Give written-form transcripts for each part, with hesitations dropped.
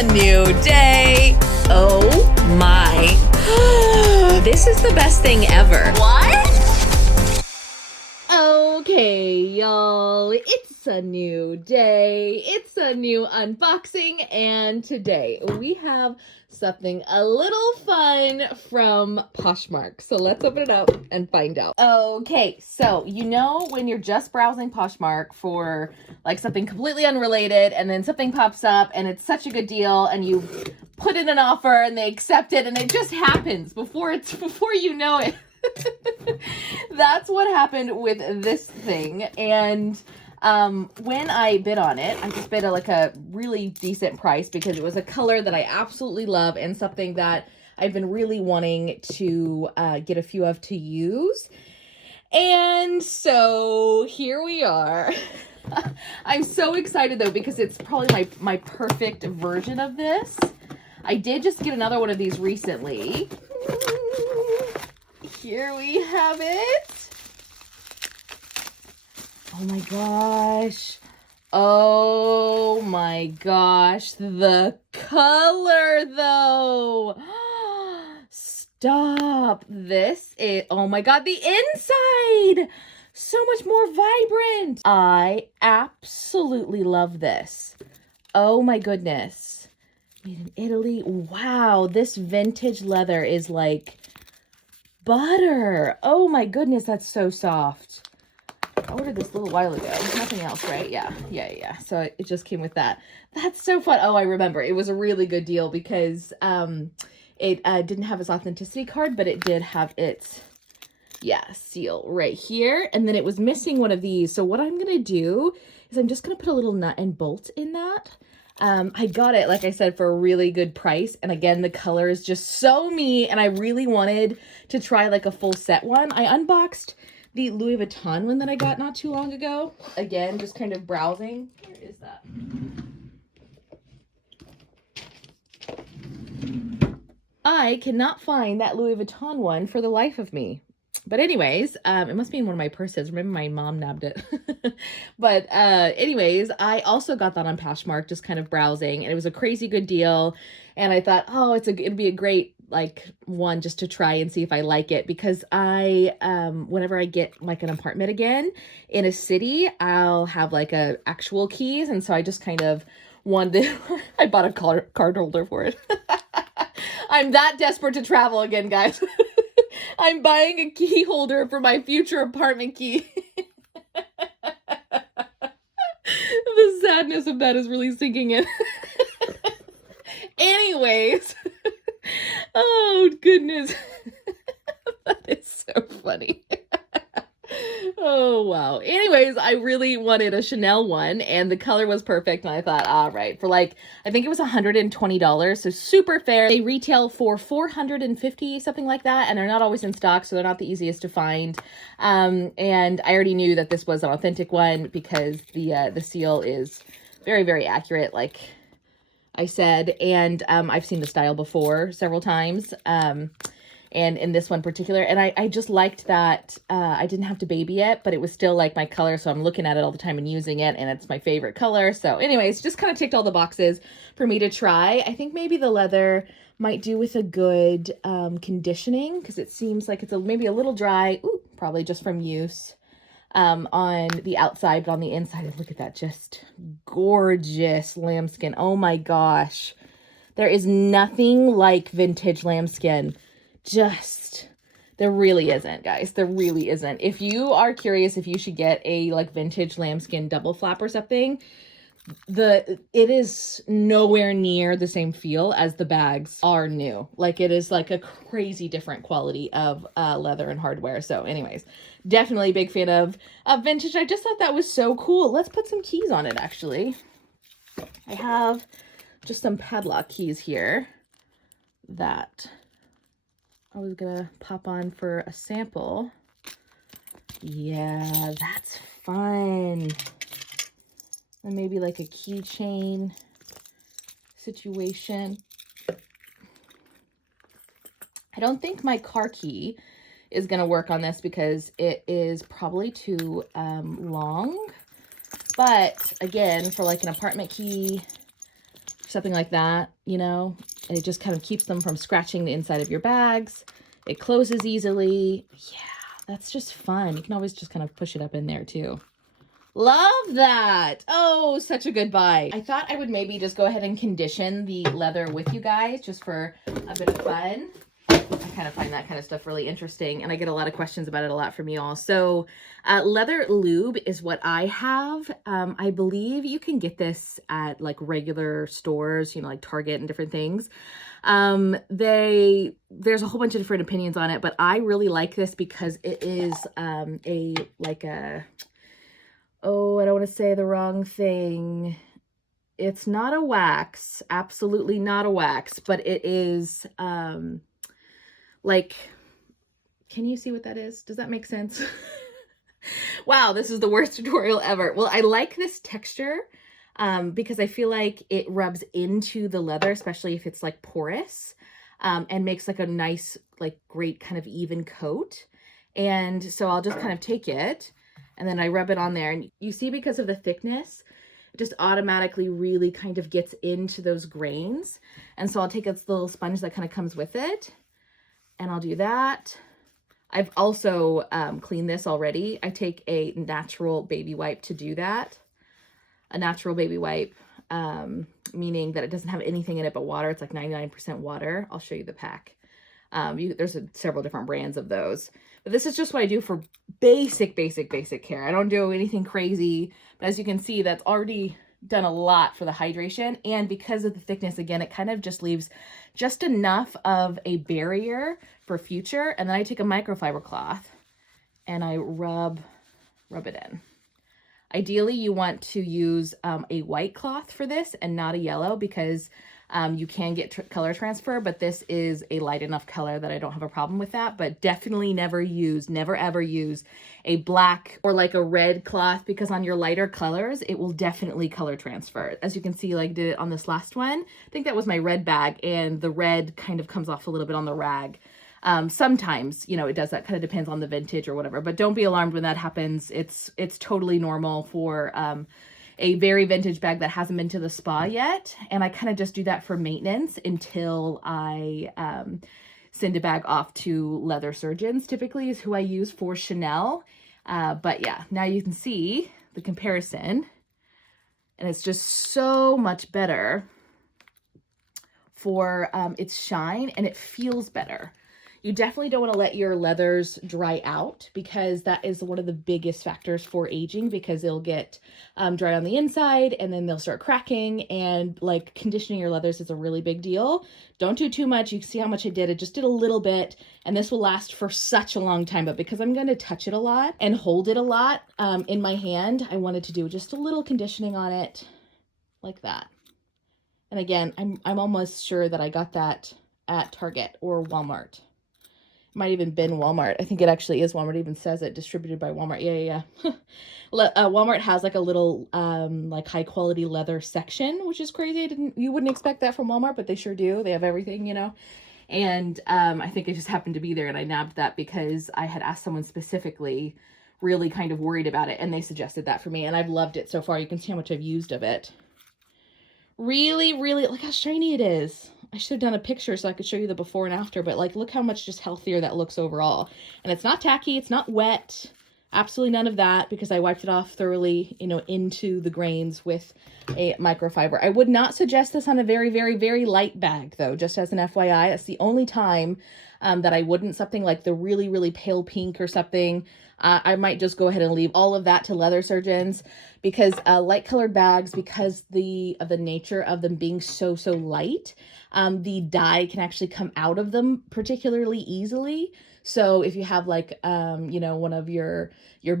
a new day. Oh my. This is the best thing ever. What? Okay, y'all, it's a new day. It's a new unboxing, and today we have something a little fun from Poshmark. So let's open it up and find out. Okay, so you know when you're just browsing Poshmark for like something completely unrelated and then something pops up and it's such a good deal and you put in an offer and they accept it and it just happens before you know it. That's what happened with this thing. And when I bid on it, I just bid a really decent price because it was a color that I absolutely love and something that I've been really wanting to get a few of to use. And so here we are. I'm so excited though because it's probably my perfect version of this. I did just get another one of these recently. Here we have it. Oh my gosh. Oh my gosh. The color though. Stop. This is, oh my God, the inside. So much more vibrant. I absolutely love this. Oh my goodness. Made in Italy. Wow. This vintage leather is like butter. Oh my goodness, that's so soft. I ordered this a little while ago. Nothing else, right? Yeah. So it just came with that. That's so fun. Oh, I remember. It was a really good deal because it didn't have its authenticity card, but it did have its seal right here. And then it was missing one of these. So what I'm going to do is I'm just going to put a little nut and bolt in that. I got it, like I said, for a really good price. And again, the color is just so me. And I really wanted to try like a full set one. I unboxed the Louis Vuitton one that I got not too long ago. Again, just kind of browsing. Where is that? I cannot find that Louis Vuitton one for the life of me. But anyways, it must be in one of my purses. Remember my mom nabbed it. But anyways, I also got that on Poshmark, just kind of browsing, and it was a crazy good deal. And I thought, oh, it'd be a great like one just to try and see if I like it, because I whenever I get like an apartment again in a city, I'll have like a actual keys, and so I just kind of wanted I bought a card holder for it. I'm that desperate to travel again, guys. I'm buying a key holder for my future apartment key. The sadness of that is really sinking in. Anyways. Oh, goodness. That is so funny. Oh, wow. Anyways, I really wanted a Chanel one, and the color was perfect, and I thought, all right, for like, I think it was $120, so super fair. They retail for $450, something like that, and they're not always in stock, so they're not the easiest to find. And I already knew that this was an authentic one because the seal is very, very accurate, like I said, and I've seen the style before several times. And in this one particular, and I just liked that I didn't have to baby it, but it was still like my color, so I'm looking at it all the time and using it, and it's my favorite color. So anyways, just kind of ticked all the boxes for me to try. I think maybe the leather might do with a good conditioning, because it seems like it's maybe a little dry. Ooh, probably just from use on the outside, but on the inside, look at that, just gorgeous lambskin. Oh my gosh, there is nothing like vintage lambskin. There really isn't, guys. There really isn't. If you are curious if you should get a like vintage lambskin double flap or something, it is nowhere near the same feel as the bags are new. Like, it is like a crazy different quality of leather and hardware. So anyways, definitely a big fan of vintage. I just thought that was so cool. Let's put some keys on it, actually. I have just some padlock keys here that I was gonna pop on for a sample. Yeah, that's fun. And maybe like a keychain situation. I don't think my car key is gonna work on this because it is probably too long. But again, for like an apartment key, something like that, you know, and it just kind of keeps them from scratching the inside of your bags. It closes easily. Yeah, that's just fun. You can always just kind of push it up in there too. Love that. Oh, such a good buy. I thought I would maybe just go ahead and condition the leather with you guys just for a bit of fun. I kind of find that kind of stuff really interesting, and I get a lot of questions about it a lot from you all. So leather lube is what I have. I believe you can get this at like regular stores, you know, like Target and different things. There's a whole bunch of different opinions on it, but I really like this because it is oh, I don't want to say the wrong thing. It's not a wax, absolutely not a wax, but it is like, can you see what that is? Does that make sense? Wow, this is the worst tutorial ever. Well, I like this texture because I feel like it rubs into the leather, especially if it's like porous, and makes like a nice, like great kind of even coat. And so I'll just kind of take it and then I rub it on there, and you see, because of the thickness, it just automatically really kind of gets into those grains. And so I'll take this little sponge that kind of comes with it, and I'll do that. I've also cleaned this already. I take a natural baby wipe to do that. A natural baby wipe, meaning that it doesn't have anything in it but water. It's like 99% water. I'll show you the pack. There's several different brands of those. But this is just what I do for basic care. I don't do anything crazy. But as you can see, that's already done a lot for the hydration. And because of the thickness, again, it kind of just leaves just enough of a barrier for future. And then I take a microfiber cloth and I rub it in. Ideally, you want to use a white cloth for this and not a yellow, because you can get color transfer, but this is a light enough color that I don't have a problem with that. But definitely never ever use a black or like a red cloth, because on your lighter colors, it will definitely color transfer. As you can see, like did it on this last one. I think that was my red bag, and the red kind of comes off a little bit on the rag. Sometimes, you know, it does that, kind of depends on the vintage or whatever, but don't be alarmed when that happens. It's totally normal for a very vintage bag that hasn't been to the spa yet. And I kind of just do that for maintenance until I send a bag off to leather surgeons, typically is who I use for Chanel. But yeah, now you can see the comparison, and it's just so much better for its shine, and it feels better. You definitely don't want to let your leathers dry out, because that is one of the biggest factors for aging, because they'll get dry on the inside and then they'll start cracking, and like conditioning your leathers is a really big deal. Don't do too much. You see how much I did. I just did a little bit, and this will last for such a long time. But because I'm going to touch it a lot and hold it a lot in my hand, I wanted to do just a little conditioning on it like that. And again, I'm almost sure that I got that at Target or Walmart. Might even been Walmart. I think it actually is Walmart. It even says it, distributed by Walmart. Yeah. Walmart has like a little like high quality leather section, which is crazy. You wouldn't expect that from Walmart, but they sure do. They have everything, you know. And I think it just happened to be there, and I nabbed that because I had asked someone specifically, really kind of worried about it, and they suggested that for me, and I've loved it so far. You can see how much I've used of it. Really, look how shiny it is. I should have done a picture so I could show you the before and after, but like, look how much just healthier that looks overall. And it's not tacky, it's not wet, absolutely none of that, because I wiped it off thoroughly, you know, into the grains with a microfiber. I would not suggest this on a very light bag though, just as an FYI. That's the only time that I wouldn't. Something like the really pale pink or something, I might just go ahead and leave all of that to leather surgeons, because light colored bags, because of the nature of them being so light, the dye can actually come out of them particularly easily. So if you have like, you know, one of your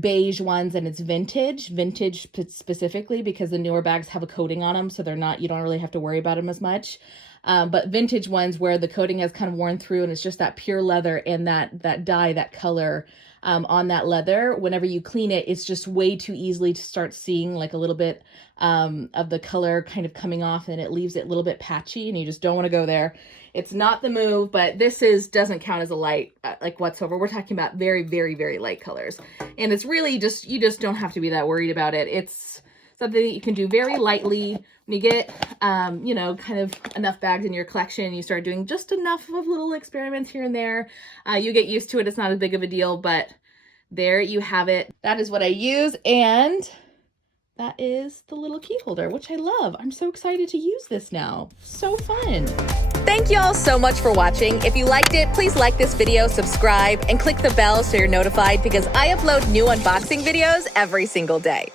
beige ones and it's vintage specifically, because the newer bags have a coating on them, so you don't really have to worry about them as much. But vintage ones where the coating has kind of worn through and it's just that pure leather and that dye, that color on that leather, whenever you clean it, it's just way too easily to start seeing like a little bit of the color kind of coming off, and it leaves it a little bit patchy, and you just don't want to go there. It's not the move, but this doesn't count as a light like whatsoever. We're talking about very light colors, and it's really just, you just don't have to be that worried about it. It's something that you can do very lightly. When you get, you know, kind of enough bags in your collection, you start doing just enough of little experiments here and there. You get used to it. It's not as big of a deal, but there you have it. That is what I use, and that is the little key holder, which I love. I'm so excited to use this now. So fun. Thank y'all so much for watching. If you liked it, please like this video, subscribe, and click the bell so you're notified because I upload new unboxing videos every single day.